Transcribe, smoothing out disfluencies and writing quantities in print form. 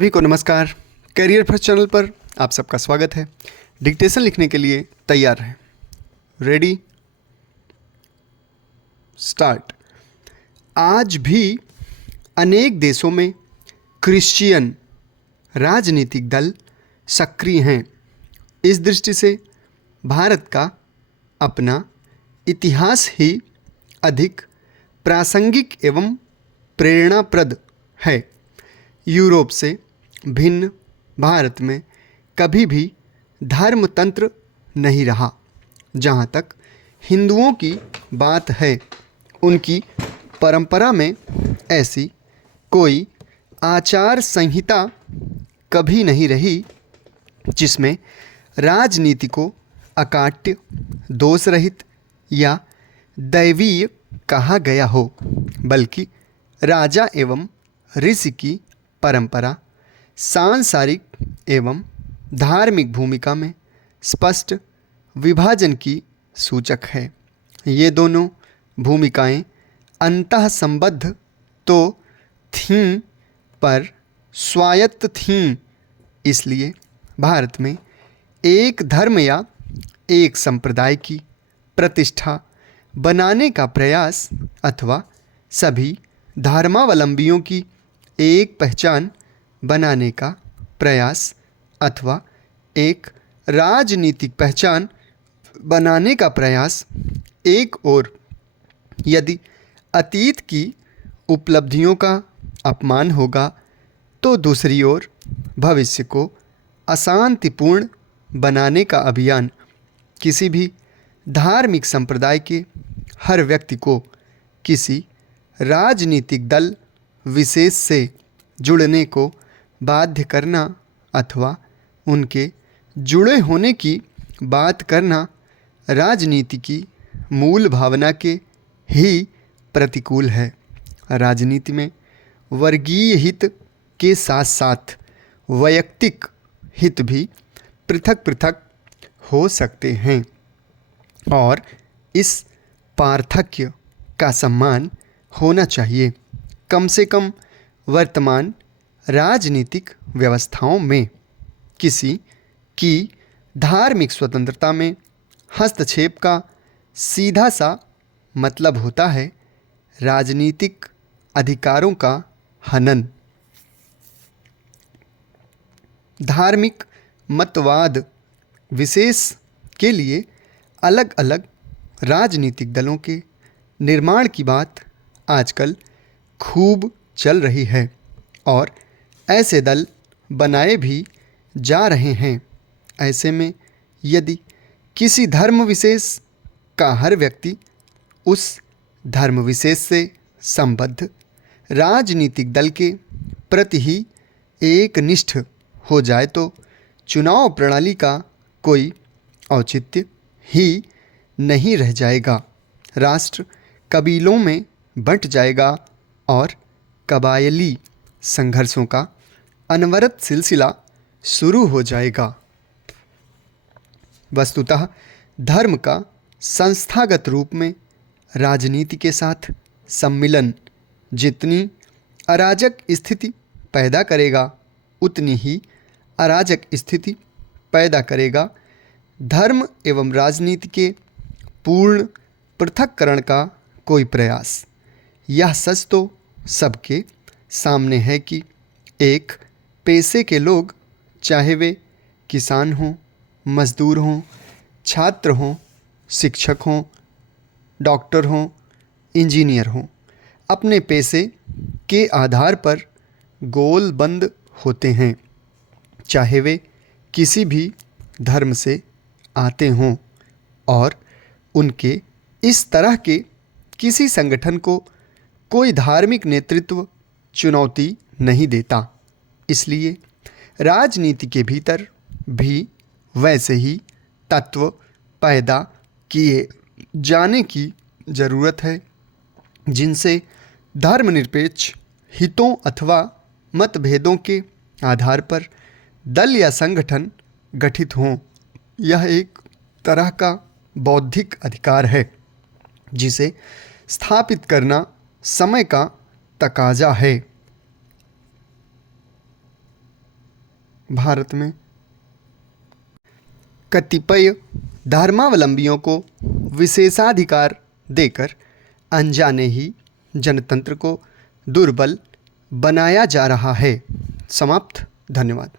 सभी को नमस्कार। करियर फर्स्ट चैनल पर आप सबका स्वागत है। डिक्टेशन लिखने के लिए तैयार हैं। Ready, start. आज भी अनेक देशों में क्रिश्चियन राजनीतिक दल सक्रिय हैं। इस दृष्टि से भारत का अपना इतिहास ही अधिक प्रासंगिक एवं प्रेरणाप्रद है। यूरोप से भिन्न भारत में कभी भी धर्मतंत्र नहीं रहा। जहाँ तक हिंदुओं की बात है, उनकी परंपरा में ऐसी कोई आचार संहिता कभी नहीं रही जिसमें राजनीति को अकाट्य, दोष रहित या दैवीय कहा गया हो, बल्कि राजा एवं ऋषि की परंपरा सांसारिक एवं धार्मिक भूमिका में स्पष्ट विभाजन की सूचक है। ये दोनों भूमिकाएं अंतः संबद्ध तो थीं, पर स्वायत्त थीं। इसलिए भारत में एक धर्म या एक संप्रदाय की प्रतिष्ठा बनाने का प्रयास अथवा सभी धर्मावलंबियों की एक पहचान बनाने का प्रयास अथवा एक राजनीतिक पहचान बनाने का प्रयास एक ओर यदि अतीत की उपलब्धियों का अपमान होगा, तो दूसरी ओर भविष्य को अशांतिपूर्ण बनाने का अभियान किसी भी धार्मिक संप्रदाय के हर व्यक्ति को किसी राजनीतिक दल विशेष से जुड़ने को बाध्य करना अथवा उनके जुड़े होने की बात करना राजनीति की मूल भावना के ही प्रतिकूल है। राजनीति में वर्गीय हित के साथ साथ वैयक्तिक हित भी पृथक पृथक हो सकते हैं और इस पार्थक्य का सम्मान होना चाहिए, कम से कम वर्तमान राजनीतिक व्यवस्थाओं में। किसी की धार्मिक स्वतंत्रता में हस्तक्षेप का सीधा सा मतलब होता है राजनीतिक अधिकारों का हनन। धार्मिक मतवाद विशेष के लिए अलग अलग राजनीतिक दलों के निर्माण की बात आजकल खूब चल रही है और ऐसे दल बनाए भी जा रहे हैं। ऐसे में यदि किसी धर्म विशेष का हर व्यक्ति उस धर्म विशेष से संबद्ध राजनीतिक दल के प्रति ही एकनिष्ठ हो जाए, तो चुनाव प्रणाली का कोई औचित्य ही नहीं रह जाएगा। राष्ट्र कबीलों में बंट जाएगा और कबायली संघर्षों का अनवरत सिलसिला शुरू हो जाएगा। वस्तुतः धर्म का संस्थागत रूप में राजनीति के साथ सम्मिलन जितनी अराजक स्थिति पैदा करेगा, उतनी ही अराजक स्थिति पैदा करेगा धर्म एवं राजनीति के पूर्ण पृथक्करण का कोई प्रयास। यह सच तो सबके सामने है कि एक पेशे के लोग, चाहे वे किसान हों, मजदूर हों, छात्र हों, शिक्षक हों, डॉक्टर हों, इंजीनियर हों, अपने पेशे के आधार पर गोलबंद होते हैं, चाहे वे किसी भी धर्म से आते हों। और उनके इस तरह के किसी संगठन को कोई धार्मिक नेतृत्व चुनौती नहीं देता। इसलिए राजनीति के भीतर भी वैसे ही तत्व पैदा किए जाने की ज़रूरत है जिनसे धर्मनिरपेक्ष हितों अथवा मतभेदों के आधार पर दल या संगठन गठित हों। यह एक तरह का बौद्धिक अधिकार है जिसे स्थापित करना समय का तकाजा है। भारत में कतिपय धर्मावलंबियों को विशेषाधिकार देकर अनजाने ही जनतंत्र को दुर्बल बनाया जा रहा है। समाप्त। धन्यवाद।